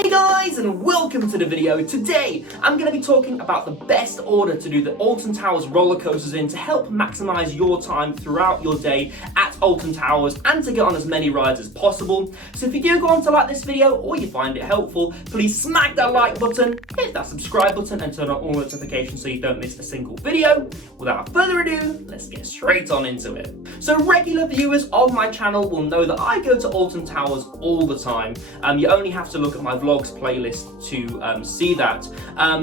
Hey guys, and welcome to the video. Today I'm going to be talking about the best order to do the Alton Towers roller coasters in to help maximize your time throughout your day at Alton Towers and to get on as many rides as possible. So if you do go on to like this video or you find it helpful, please smack that like button, hit that subscribe button and turn on all notifications so you don't miss a single video. Without further ado, let's get straight on into it. So regular viewers of my channel will know that I go to Alton Towers all the time. You only have to look at my vlogs playlist to see that.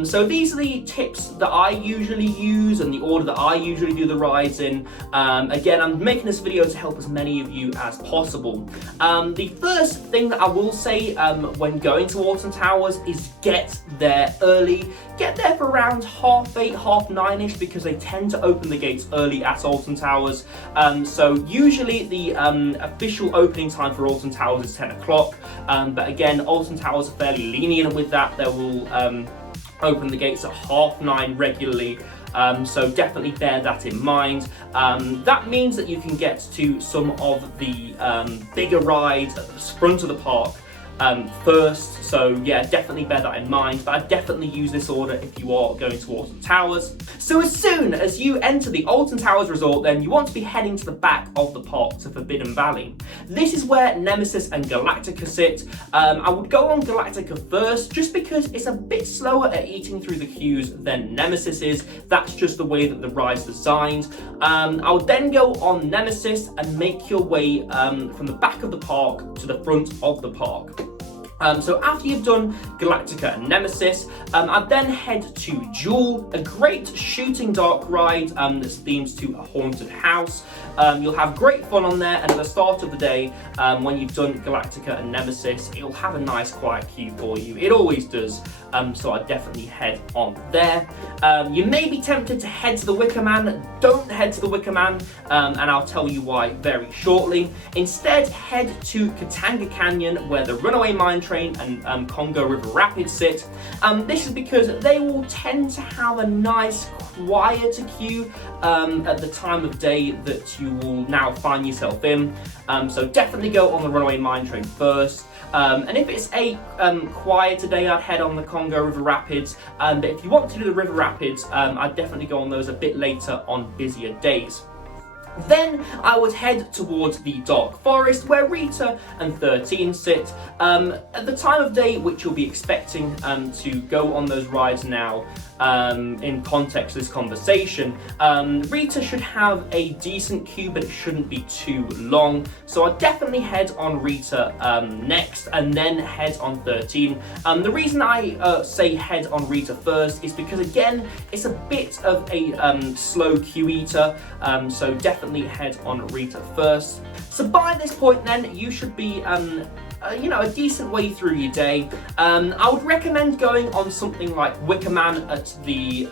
So these are the tips that I usually use and the order that I usually do the rides in. Again, I'm making this video to help as many of you as possible. The first thing that I will say when going to Alton Towers is get there early. Get there for around 8:30, 9:30ish because they tend to open the gates early at Alton Towers. So usually the official opening time for Alton Towers is 10 o'clock. But again, Alton Towers are fairly lenient with that. They will open the gates at 9:30 regularly. So definitely bear that in mind. That means that you can get to some of the bigger rides at the front of the park first, so yeah, definitely bear that in mind, but I definitely use this order if you are going to Alton Towers. So as soon as you enter the Alton Towers Resort, then you want to be heading to the back of the park to Forbidden Valley. This is where Nemesis and Galactica sit. I would go on Galactica first, just because it's a bit slower at eating through the queues than Nemesis is. That's just the way that the ride's designed. I would then go on Nemesis and make your way from the back of the park to the front of the park. So after you've done Galactica and Nemesis, I'd then head to Jewel, a great shooting dark ride that's themed to a haunted house. You'll have great fun on there, and at the start of the day, when you've done Galactica and Nemesis, it'll have a nice quiet queue for you. It always does, so I'd definitely head on there. You may be tempted to head to the Wicker Man. Don't head to the Wicker Man, and I'll tell you why very shortly. Instead, head to Katanga Canyon, where the Runaway Mine Train and Congo River Rapids sit. This is because they will tend to have a nice quieter queue at the time of day that you will now find yourself in. So definitely go on the Runaway Mine Train first. And if it's a quieter day, I'd head on the Congo River Rapids. But if you want to do the River Rapids, I'd definitely go on those a bit later on busier days. Then I would head towards the Dark Forest, where Rita and 13 sit. At the time of day which you'll be expecting to go on those rides now, in context of this conversation, Rita should have a decent queue, but it shouldn't be too long. So I'd definitely head on Rita next, and then head on 13. The reason I say head on Rita first is because, again, it's a bit of a slow queue eater, so definitely head on Rita first. So by this point then, you should be a decent way through your day. I would recommend going on something like Wicker Man at the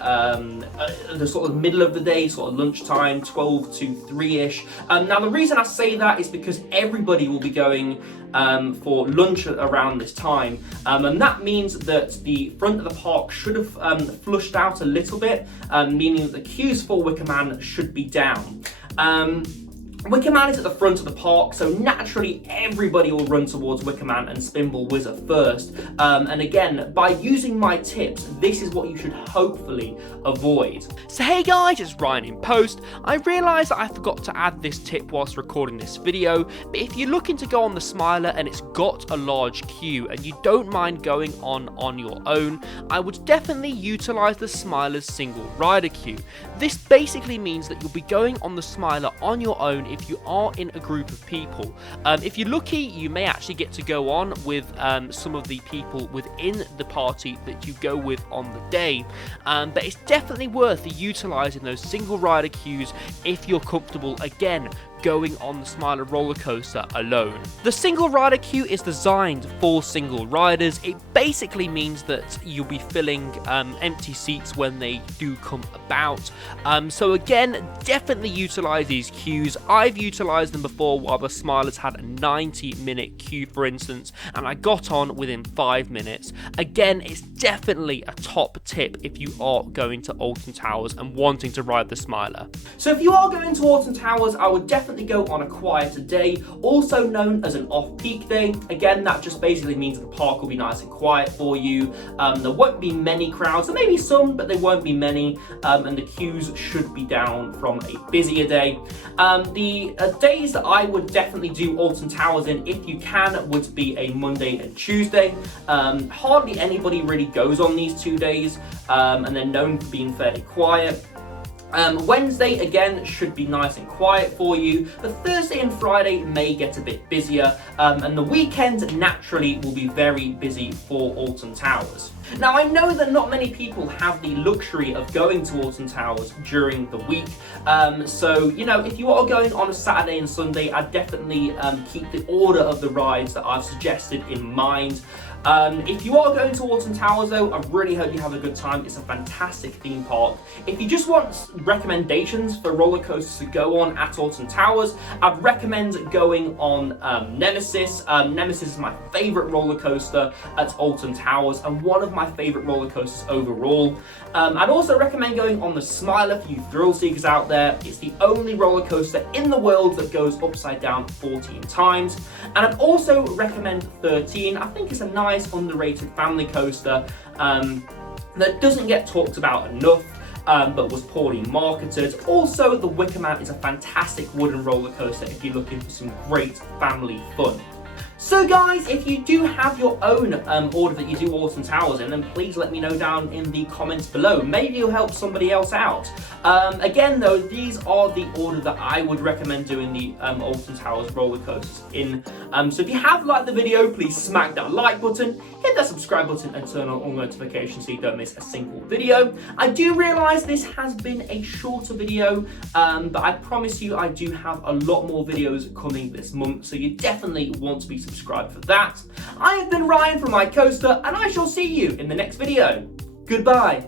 sort of middle of the day, sort of lunchtime, 12 to 3-ish. Now the reason I say that is because everybody will be going for lunch around this time, and that means that the front of the park should have flushed out a little bit, meaning that the queues for Wicker Man should be down. Wicker Man is at the front of the park, so naturally everybody will run towards Wicker Man and Spinball Wizard first. And again, by using my tips, this is what you should hopefully avoid. So hey guys, it's Ryan in post. I realised that I forgot to add this tip whilst recording this video, but if you're looking to go on the Smiler and it's got a large queue and you don't mind going on your own, I would definitely utilise the Smiler's single rider queue. This basically means that you'll be going on the Smiler on your own if you are in a group of people. If you're lucky, you may actually get to go on with some of the people within the party that you go with on the day. But it's definitely worth utilising those single rider queues if you're comfortable, again, going on the Smiler roller coaster alone. The single rider queue is designed for single riders. It basically means that you'll be filling empty seats when they do come about. So again, definitely utilize these queues. I've utilized them before while the Smilers had a 90-minute queue, for instance, and I got on within 5 minutes. Again, it's definitely a top tip if you are going to Alton Towers and wanting to ride the Smiler. So if you are going to Alton Towers, I would definitely definitely go on a quieter day, also known as an off-peak day. Again, that just basically means the park will be nice and quiet for you. There won't be many crowds, there may be some, but there won't be many, and the queues should be down from a busier day. The days that I would definitely do Alton Towers in, if you can, would be a Monday and Tuesday. Hardly anybody really goes on these 2 days, and they're known for being fairly quiet. Wednesday, again, should be nice and quiet for you. The Thursday and Friday may get a bit busier, and the weekend naturally will be very busy for Alton Towers. Now, I know that not many people have the luxury of going to Alton Towers during the week, so, you know, if you are going on a Saturday and Sunday, I'd definitely keep the order of the rides that I've suggested in mind. If you are going to Alton Towers though, I really hope you have a good time. It's a fantastic theme park. If you just want recommendations for roller coasters to go on at Alton Towers, I'd recommend going on Nemesis. Nemesis is my favourite roller coaster at Alton Towers and one of my favourite roller coasters overall. I'd also recommend going on the Smiler for you thrill seekers out there. It's the only roller coaster in the world that goes upside down 14 times. And I'd also recommend 13. I think it's a nice underrated family coaster that doesn't get talked about enough, but was poorly marketed. Also, the Wicker Man is a fantastic wooden roller coaster if you're looking for some great family fun. So guys, if you do have your own order that you do Alton Towers in, then please let me know down in the comments below. Maybe you'll help somebody else out. Again though, these are the order that I would recommend doing the Alton Towers roller coasters in. So if you have liked the video, please smack that like button, hit that subscribe button and turn on all notifications so you don't miss a single video. I do realise this has been a shorter video, but I promise you I do have a lot more videos coming this month, so you definitely want to be subscribed for that. I have been Ryan from My Coaster, and I shall see you in the next video. Goodbye.